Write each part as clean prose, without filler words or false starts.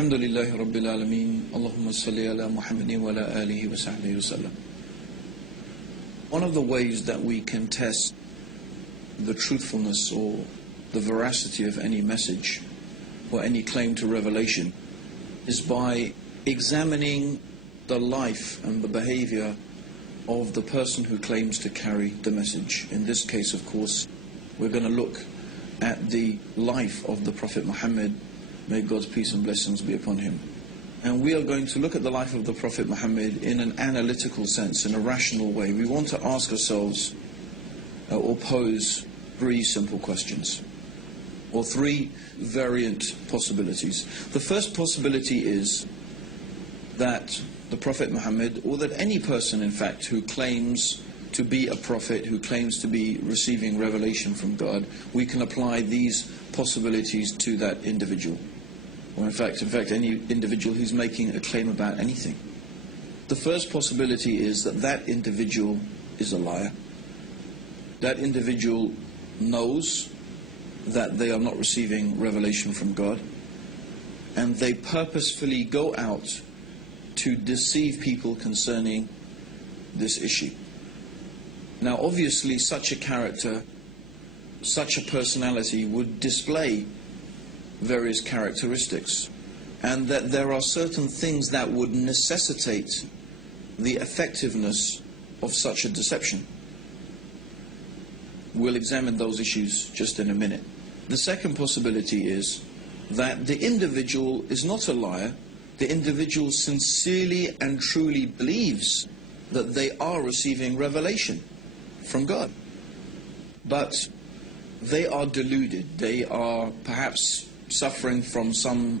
Alhamdulillahi Rabbil Alameen. Allahumma salli ala Muhammadin wa ala alihi wa sahbihi wa sallam. One of the ways that we can test the truthfulness or the veracity of any message or any claim to revelation is by examining the life and the behavior of the person who claims to carry the message. In this case, of course, we're going to look at the life of the Prophet Muhammad. May God's peace and blessings be upon him. And we are going to look at the life of the Prophet Muhammad in an analytical sense, in a rational way. We want to ask ourselves or pose three simple questions, or three variant possibilities. The first possibility is that the Prophet Muhammad, or that any person in fact who claims to be a prophet, who claims to be receiving revelation from God, we can apply these possibilities to that individual. Or in fact, any individual who's making a claim about anything. The first possibility is that that individual is a liar. That individual knows that they are not receiving revelation from God, and they purposefully go out to deceive people concerning this issue. Now obviously such a character, such a personality would display various characteristics, and that there are certain things that would necessitate the effectiveness of such a deception. We'll examine those issues just in a minute. The second possibility is that the individual is not a liar. The individual sincerely and truly believes that they are receiving revelation from God, but they are deluded. They are perhaps suffering from some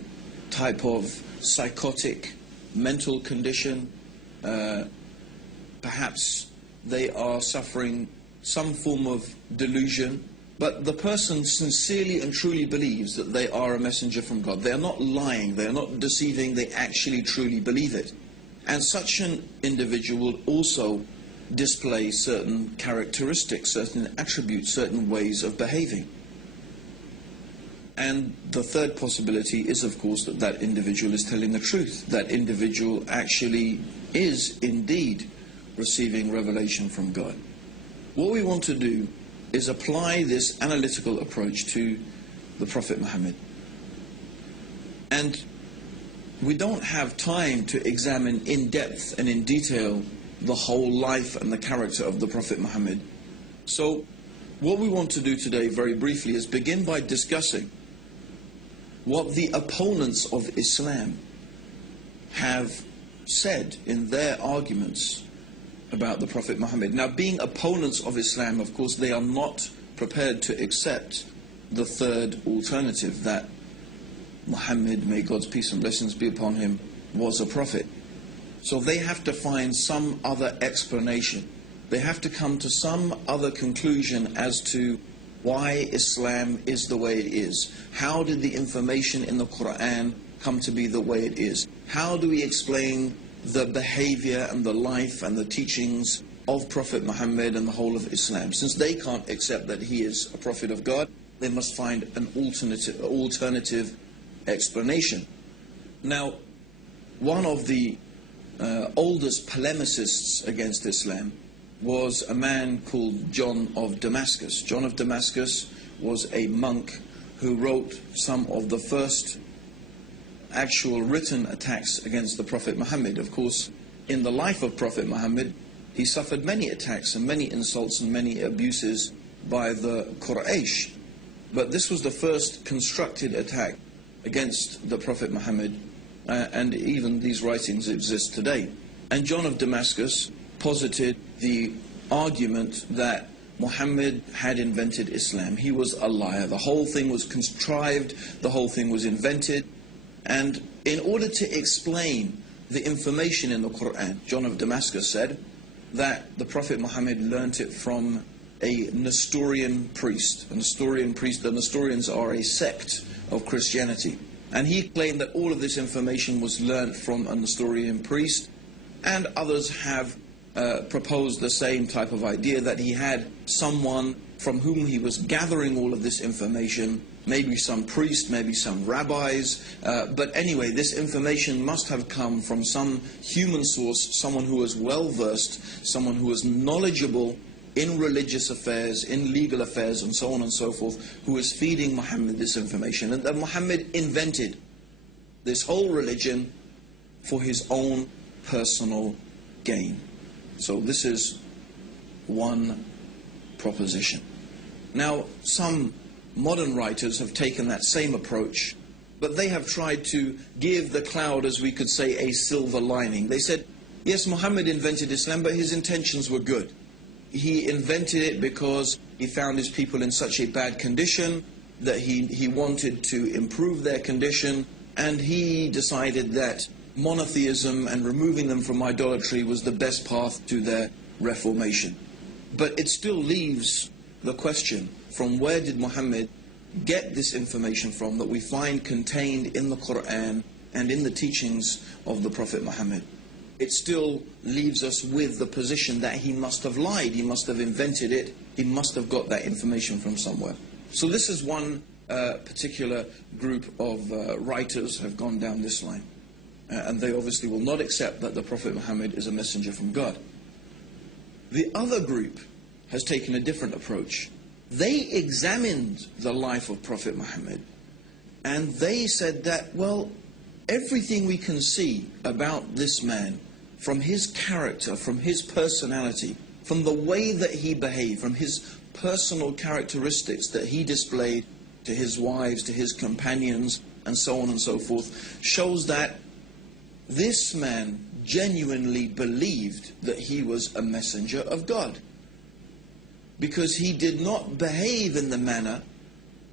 type of psychotic mental condition. Perhaps they are suffering some form of delusion, but the person sincerely and truly believes that they are a messenger from God. They are not lying, they are not deceiving, they actually truly believe it. And such an individual will also display certain characteristics, certain attributes, certain ways of behaving. And the third possibility is, of course, that that individual is telling the truth. That individual actually is indeed receiving revelation from God. What we want to do is apply this analytical approach to the Prophet Muhammad. And we don't have time to examine in depth and in detail the whole life and the character of the Prophet Muhammad. So what we want to do today, very briefly, is begin by discussing what the opponents of Islam have said in their arguments about the Prophet Muhammad. Now, being opponents of Islam, of course, they are not prepared to accept the third alternative, that Muhammad, may God's peace and blessings be upon him, was a prophet. So they have to find some other explanation. They have to come to some other conclusion as to why Islam is the way it is. How did the information in the Quran come to be the way it is? How do we explain the behavior and the life and the teachings of Prophet Muhammad and the whole of Islam? Since they can't accept that he is a prophet of God, they must find an alternative explanation. Now, one of the oldest polemicists against Islam was a man called John of Damascus. John of Damascus was a monk who wrote some of the first actual written attacks against the Prophet Muhammad. Of course, in the life of Prophet Muhammad, he suffered many attacks and many insults and many abuses by the Quraysh. But this was the first constructed attack against the Prophet Muhammad, and even these writings exist today. And John of Damascus posited the argument that Muhammad had invented Islam. He was a liar. The whole thing was contrived, the whole thing was invented. And in order to explain the information in the Quran, John of Damascus said that the Prophet Muhammad learnt it from a Nestorian priest. A Nestorian priest, the Nestorians are a sect of Christianity. And he claimed that all of this information was learnt from a Nestorian priest, and others have proposed the same type of idea, that he had someone from whom he was gathering all of this information, maybe some priest, maybe some rabbis, but anyway, this information must have come from some human source, someone who was well-versed, someone who was knowledgeable in religious affairs, in legal affairs, and so on and so forth, who was feeding Muhammad this information. And that Muhammad invented this whole religion for his own personal gain. So this is one proposition. Now, some modern writers have taken that same approach, but they have tried to give the cloud, as we could say, a silver lining. They said, yes, Muhammad invented Islam, but his intentions were good. He invented it because he found his people in such a bad condition that he wanted to improve their condition, and he decided that monotheism and removing them from idolatry was the best path to their reformation. But it still leaves the question, from where did Muhammad get this information from that we find contained in the Quran and in the teachings of the Prophet Muhammad? It still leaves us with the position that he must have lied, he must have invented it, he must have got that information from somewhere. So this is one particular group of writers have gone down this line. And they obviously will not accept that the Prophet Muhammad is a messenger from God. The other group has taken a different approach. They examined the life of Prophet Muhammad, and they said that, well, everything we can see about this man, from his character, from his personality, from the way that he behaved, from his personal characteristics that he displayed to his wives, to his companions, and so on and so forth, shows that this man genuinely believed that he was a messenger of God, because he did not behave in the manner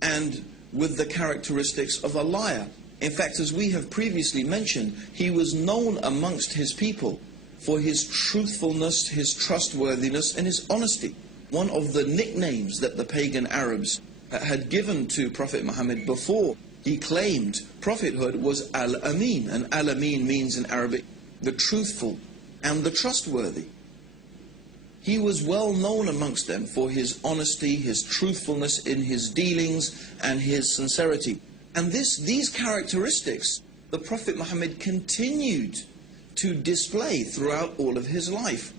and with the characteristics of a liar. In fact, as we have previously mentioned, he was known amongst his people for his truthfulness, his trustworthiness, and his honesty. One of the nicknames that the pagan Arabs had given to Prophet Muhammad before he claimed prophethood was Al-Amin. And Al-Amin means in Arabic the truthful and the trustworthy. He was well known amongst them for his honesty, his truthfulness in his dealings, and his sincerity. And these characteristics the Prophet Muhammad continued to display throughout all of his life.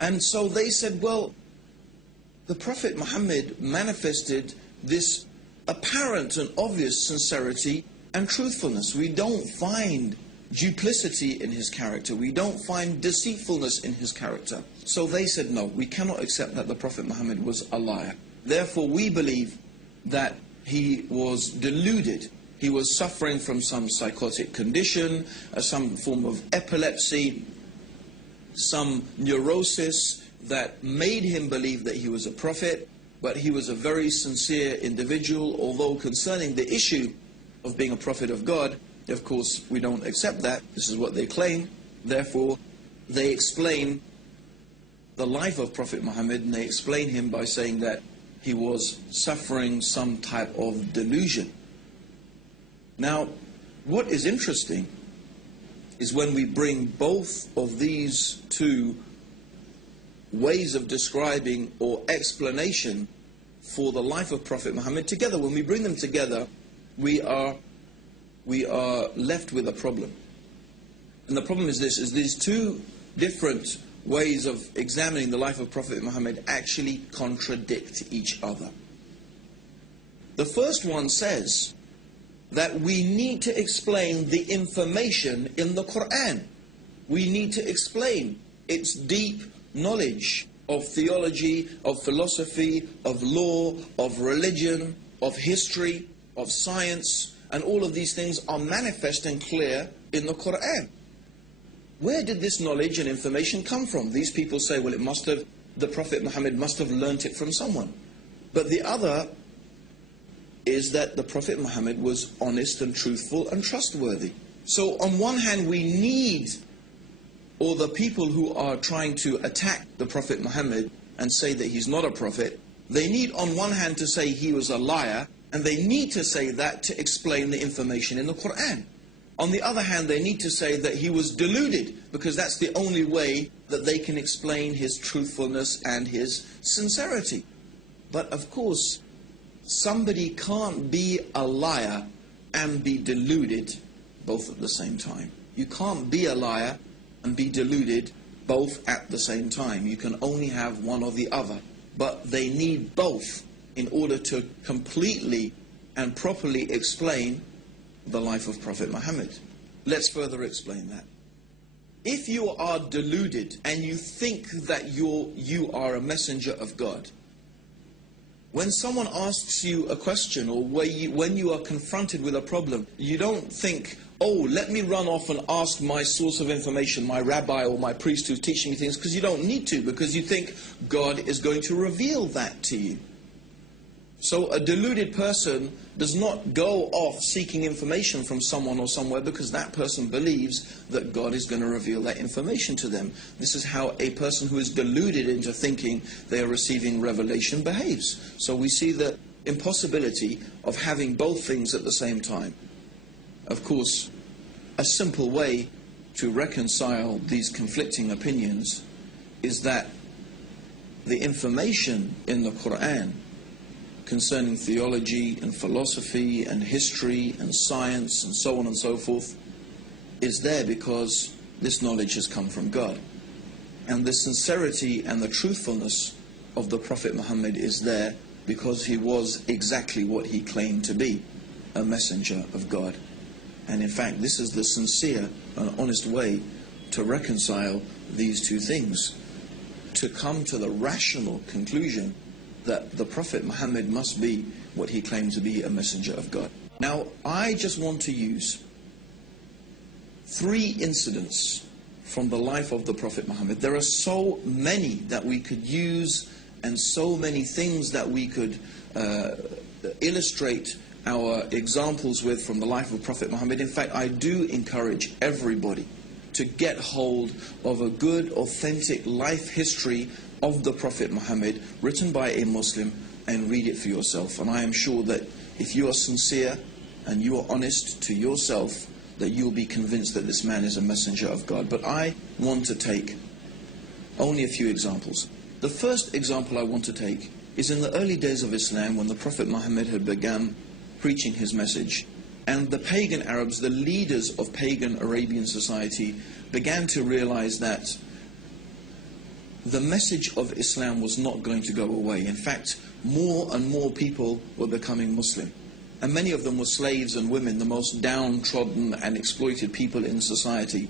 And so they said, well, the Prophet Muhammad manifested this apparent and obvious sincerity and truthfulness. We don't find duplicity in his character. We don't find deceitfulness in his character. So they said, no, we cannot accept that the Prophet Muhammad was a liar. Therefore, we believe that he was deluded. He was suffering from some psychotic condition, some form of epilepsy, some neurosis that made him believe that he was a prophet, but he was a very sincere individual, although concerning the issue of being a prophet of God, of course, we don't accept that. This is what they claim. Therefore, they explain the life of Prophet Muhammad, and they explain him by saying that he was suffering some type of delusion. Now, what is interesting is when we bring both of these two ways of describing or explanation for the life of Prophet Muhammad together, when we bring them together, we are left with a problem. And the problem is this, is these two different ways of examining the life of Prophet Muhammad actually contradict each other. The first one says that we need to explain the information in the Quran. We need to explain its deep knowledge of theology, of philosophy, of law, of religion, of history, of science, and all of these things are manifest and clear in the Quran. Where did this knowledge and information come from? These people say, well, the Prophet Muhammad must have learnt it from someone. But the other is that the Prophet Muhammad was honest and truthful and trustworthy. So on one hand, we need, or the people who are trying to attack the Prophet Muhammad and say that he's not a prophet, they need on one hand to say he was a liar, and they need to say that to explain the information in the Quran. On the other hand, they need to say that he was deluded, because that's the only way that they can explain his truthfulness and his sincerity. But of course, somebody can't be a liar and be deluded both at the same time. You can't be a liar and be deluded both at the same time. You can only have one or the other. But they need both in order to completely and properly explain the life of Prophet Muhammad. Let's further explain that. If you are deluded and you think that you are a messenger of God, when someone asks you a question, or when you are confronted with a problem, you don't think, oh, let me run off and ask my source of information, my rabbi or my priest who's teaching me things, because you don't need to, because you think God is going to reveal that to you. So a deluded person does not go off seeking information from someone or somewhere because that person believes that God is going to reveal that information to them. This is how a person who is deluded into thinking they are receiving revelation behaves. So we see the impossibility of having both things at the same time. Of course, a simple way to reconcile these conflicting opinions is that the information in the Quran concerning theology and philosophy and history and science and so on and so forth is there because this knowledge has come from God. And the sincerity and the truthfulness of the Prophet Muhammad is there because he was exactly what he claimed to be, a messenger of God. And in fact, this is the sincere and honest way to reconcile these two things, to come to the rational conclusion that the Prophet Muhammad must be what he claimed to be, a messenger of God. Now, I just want to use 3 incidents from the life of the Prophet Muhammad. There are so many that we could use and so many things that we could illustrate our examples with from the life of Prophet Muhammad. In fact, I do encourage everybody to get hold of a good, authentic life history of the Prophet Muhammad, written by a Muslim, and read it for yourself. And I am sure that if you are sincere and you are honest to yourself, that you'll be convinced that this man is a messenger of God. But I want to take only a few examples. The first example I want to take is in the early days of Islam, when the Prophet Muhammad had begun preaching his message, and the pagan Arabs, the leaders of pagan Arabian society, began to realize that the message of Islam was not going to go away. In fact, more and more people were becoming Muslim. And many of them were slaves and women, the most downtrodden and exploited people in society.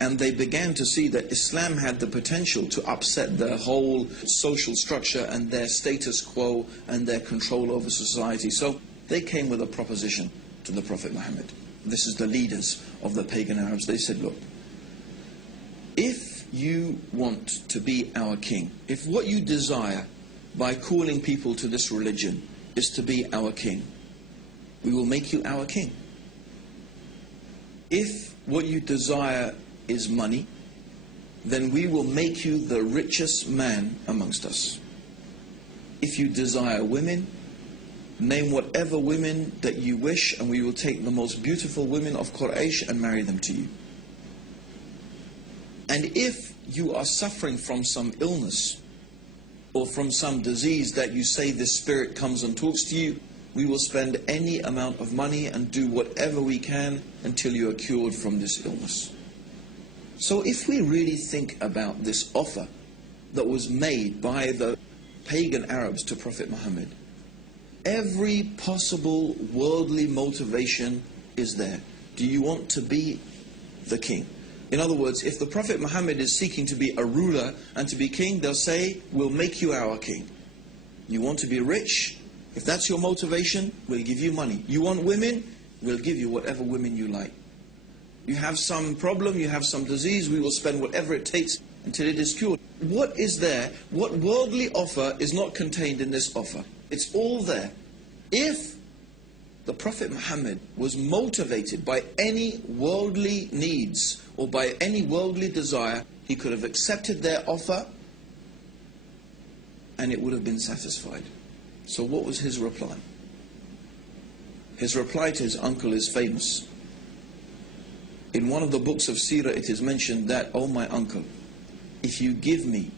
And they began to see that Islam had the potential to upset their whole social structure and their status quo and their control over society. So they came with a proposition to the Prophet Muhammad. This is the leaders of the pagan Arabs. They said, look, if you want to be our king, if what you desire by calling people to this religion is to be our king, we will make you our king. If what you desire is money, then we will make you the richest man amongst us. If you desire women, name whatever women that you wish, and we will take the most beautiful women of Quraysh and marry them to you. And if you are suffering from some illness or from some disease that you say this spirit comes and talks to you, we will spend any amount of money and do whatever we can until you are cured from this illness. So if we really think about this offer that was made by the pagan Arabs to Prophet Muhammad, every possible worldly motivation is there. Do you want to be the king? In other words, if the Prophet Muhammad is seeking to be a ruler and to be king, they'll say, we'll make you our king. You want to be rich? If that's your motivation, we'll give you money. You want women? We'll give you whatever women you like. You have some problem, you have some disease, we will spend whatever it takes until it is cured. What is there? What worldly offer is not contained in this offer? It's all there. If the Prophet Muhammad was motivated by any worldly needs or by any worldly desire, he could have accepted their offer and it would have been satisfied. So what was his reply? His reply to his uncle is famous. In one of the books of Seerah it is mentioned that, "Oh my uncle, if you give me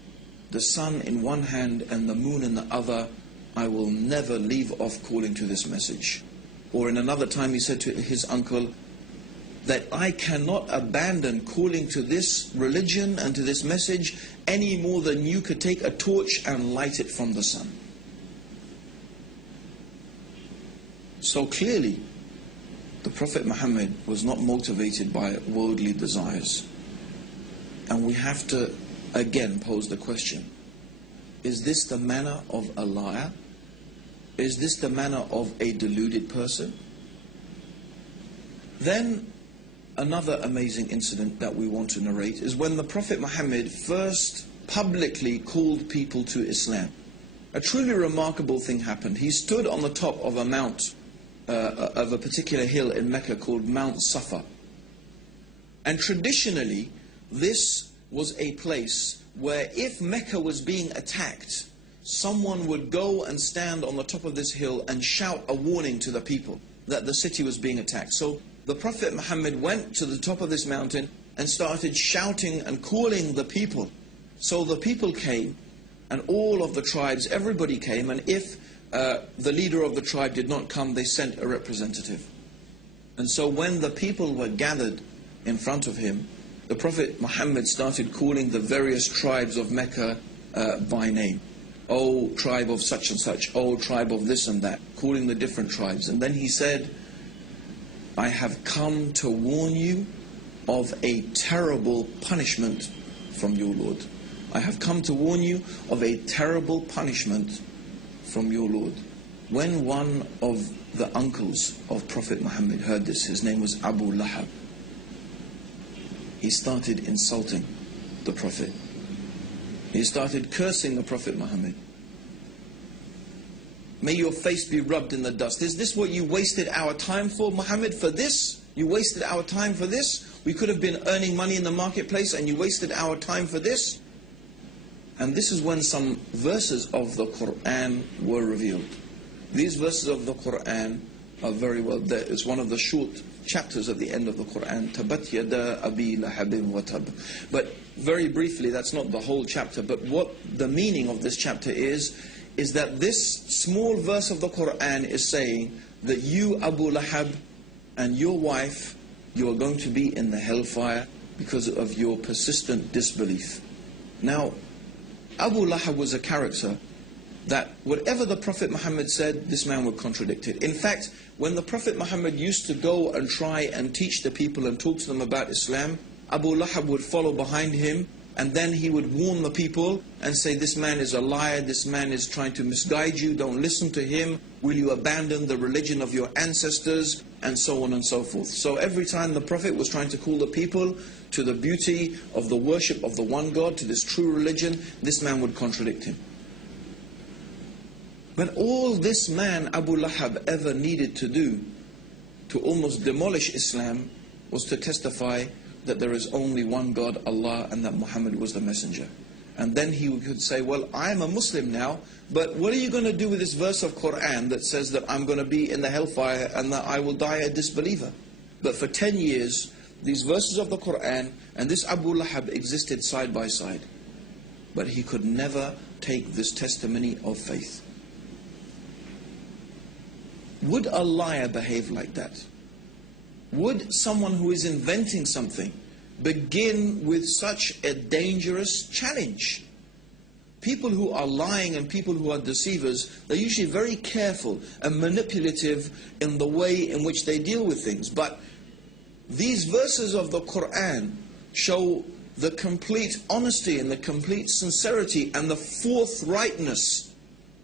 the sun in one hand and the moon in the other, I will never leave off calling to this message." Or in another time he said to his uncle that, "I cannot abandon calling to this religion and to this message any more than you could take a torch and light it from the sun." So clearly, the Prophet Muhammad was not motivated by worldly desires. And we have to again pose the question, is this the manner of a liar? Is this the manner of a deluded person? Then another amazing incident that we want to narrate is when the Prophet Muhammad first publicly called people to Islam. A truly remarkable thing happened. He stood on the top of a mount, of a particular hill in Mecca called Mount Safa. And traditionally, this was a place where if Mecca was being attacked, someone would go and stand on the top of this hill and shout a warning to the people that the city was being attacked. So the Prophet Muhammad went to the top of this mountain and started shouting and calling the people. So the people came, and all of the tribes, everybody came, and if the leader of the tribe did not come, they sent a representative. And so when the people were gathered in front of him, the Prophet Muhammad started calling the various tribes of Mecca by name. "Oh, tribe of such and such, oh, tribe of this and that," calling the different tribes. And then he said, "I have come to warn you of a terrible punishment from your Lord. I have come to warn you of a terrible punishment from your Lord." When one of the uncles of Prophet Muhammad heard this, his name was Abu Lahab, he started insulting the Prophet. He started cursing the Prophet Muhammad. "May your face be rubbed in the dust. Is this what you wasted our time for, Muhammad? For this? You wasted our time for this? We could have been earning money in the marketplace and you wasted our time for this?" And this is when some verses of the Quran were revealed. These verses of the Quran are very well there. It's one of the short chapters at the end of the Quran. "Tabat yada abi lahabin wa tab." But very briefly, that's not the whole chapter, but what the meaning of this chapter is that this small verse of the Quran is saying that you, Abu Lahab, and your wife, you are going to be in the hellfire because of your persistent disbelief. Now, Abu Lahab was a character that whatever the Prophet Muhammad said, this man would contradict it. In fact, when the Prophet Muhammad used to go and try and teach the people and talk to them about Islam, Abu Lahab would follow behind him, and then he would warn the people and say, "This man is a liar, this man is trying to misguide you, don't listen to him, will you abandon the religion of your ancestors," and so on and so forth. So every time the Prophet was trying to call the people to the beauty of the worship of the one God, to this true religion, this man would contradict him. But all this man, Abu Lahab, ever needed to do to almost demolish Islam was to testify that there is only one God, Allah, and that Muhammad was the messenger. And then he could say, "Well, I am a Muslim now, but what are you going to do with this verse of Quran that says that I'm going to be in the hellfire and that I will die a disbeliever?" But for 10 years, these verses of the Quran and this Abu Lahab existed side by side. But he could never take this testimony of faith. Would a liar behave like that? Would someone who is inventing something begin with such a dangerous challenge? People who are lying and people who are deceivers, they're usually very careful and manipulative in the way in which they deal with things. But these verses of the Quran show the complete honesty and the complete sincerity and the forthrightness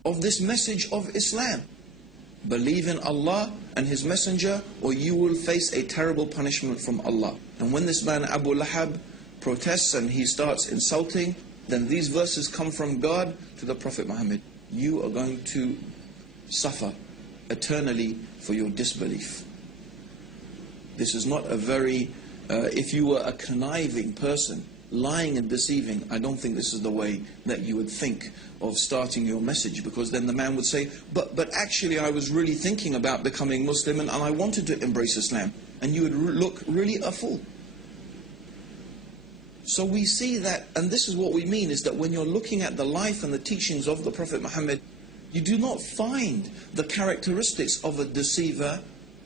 of this message of Islam. Believe in Allah and His Messenger, or you will face a terrible punishment from Allah. And when this man Abu Lahab protests and he starts insulting, then these verses come from God to the Prophet Muhammad. You are going to suffer eternally for your disbelief. This is not a very, if you were a conniving person, lying and deceiving, I don't think this is the way that you would think of starting your message, because then the man would say, but actually I was really thinking about becoming Muslim and I wanted to embrace Islam. And you would look really a fool. So we see that, and this is what we mean, is that when you're looking at the life and the teachings of the Prophet Muhammad, you do not find the characteristics of a deceiver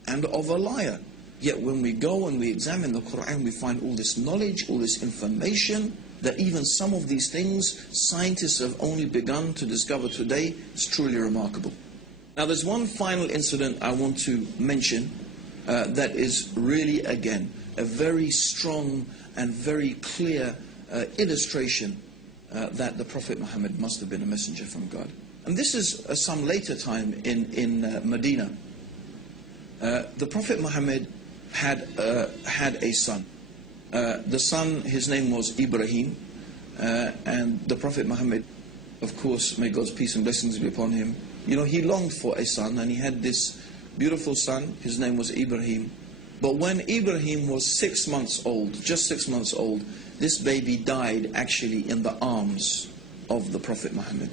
and of a liar. Yet when we go and we examine the Quran, we find all this knowledge, all this information, that even some of these things scientists have only begun to discover today. It's truly remarkable. Now there's one final incident I want to mention that is really, again, a very strong and very clear illustration that the Prophet Muhammad must have been a messenger from God. And this is some later time in Medina. The Prophet Muhammad had a son. The son, his name was Ibrahim, and the Prophet Muhammad, of course, may God's peace and blessings be upon him, you know, he longed for a son, and he had this beautiful son. His name was Ibrahim. But when Ibrahim was 6 months old, just 6 months old, this baby died actually in the arms of the Prophet Muhammad.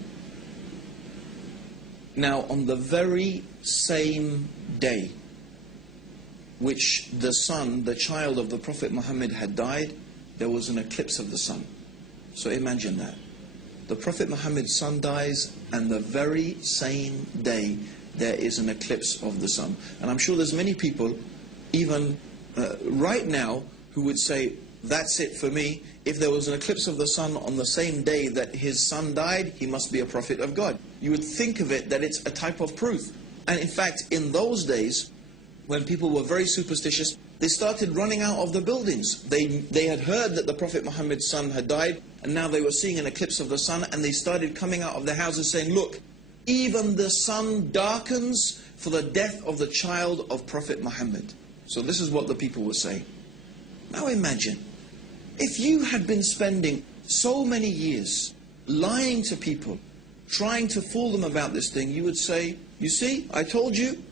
Now, on the very same day which the son, the child of the Prophet Muhammad had died, there was an eclipse of the sun. So imagine that. The Prophet Muhammad's son dies, and the very same day there is an eclipse of the sun. And I'm sure there's many people, even right now, who would say, that's it for me. If there was an eclipse of the sun on the same day that his son died, he must be a prophet of God. You would think of it that it's a type of proof. And in fact, in those days, when people were very superstitious, they started running out of the buildings. They had heard that the Prophet Muhammad's son had died, and now they were seeing an eclipse of the sun, and they started coming out of their houses saying, look, even the sun darkens for the death of the child of Prophet Muhammad. So this is what the people were saying. Now imagine, if you had been spending so many years lying to people, trying to fool them about this thing, you would say, you see, I told you,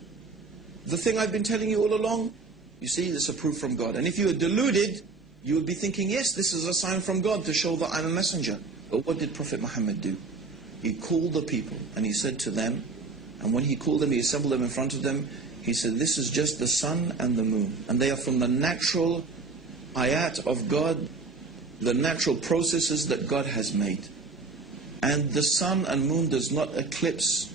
the thing I've been telling you all along, you see, this is a proof from God. And if you were deluded, you would be thinking, yes, this is a sign from God to show that I'm a messenger. But what did Prophet Muhammad do? He called the people and he said to them, and when he called them, he assembled them in front of them, he said, this is just the sun and the moon. And they are from the natural ayat of God, the natural processes that God has made. And the sun and moon does not eclipse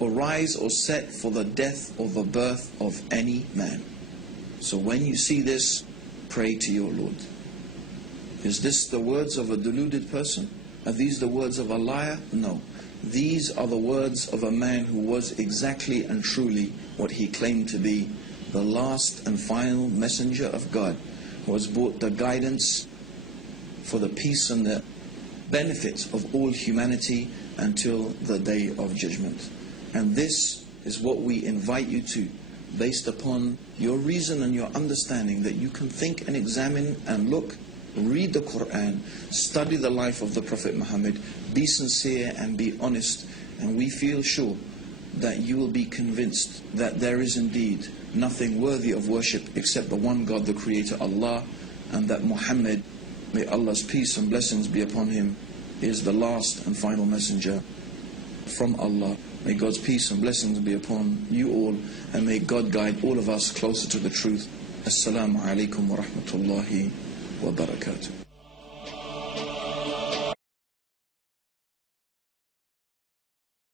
or rise or set for the death or the birth of any man. So when you see this, pray to your Lord. Is this the words of a deluded person? Are these the words of a liar? No. These are the words of a man who was exactly and truly what he claimed to be, the last and final messenger of God, who has brought the guidance for the peace and the benefits of all humanity until the day of judgment. And this is what we invite you to, based upon your reason and your understanding, that you can think and examine and look, read the Quran, study the life of the Prophet Muhammad, be sincere and be honest, and we feel sure that you will be convinced that there is indeed nothing worthy of worship except the one God, the Creator, Allah, and that Muhammad, may Allah's peace and blessings be upon him, is the last and final messenger from Allah. May God's peace and blessings be upon you all, and may God guide all of us closer to the truth. Assalamu alaikum wa rahmatullahi wa barakatuh.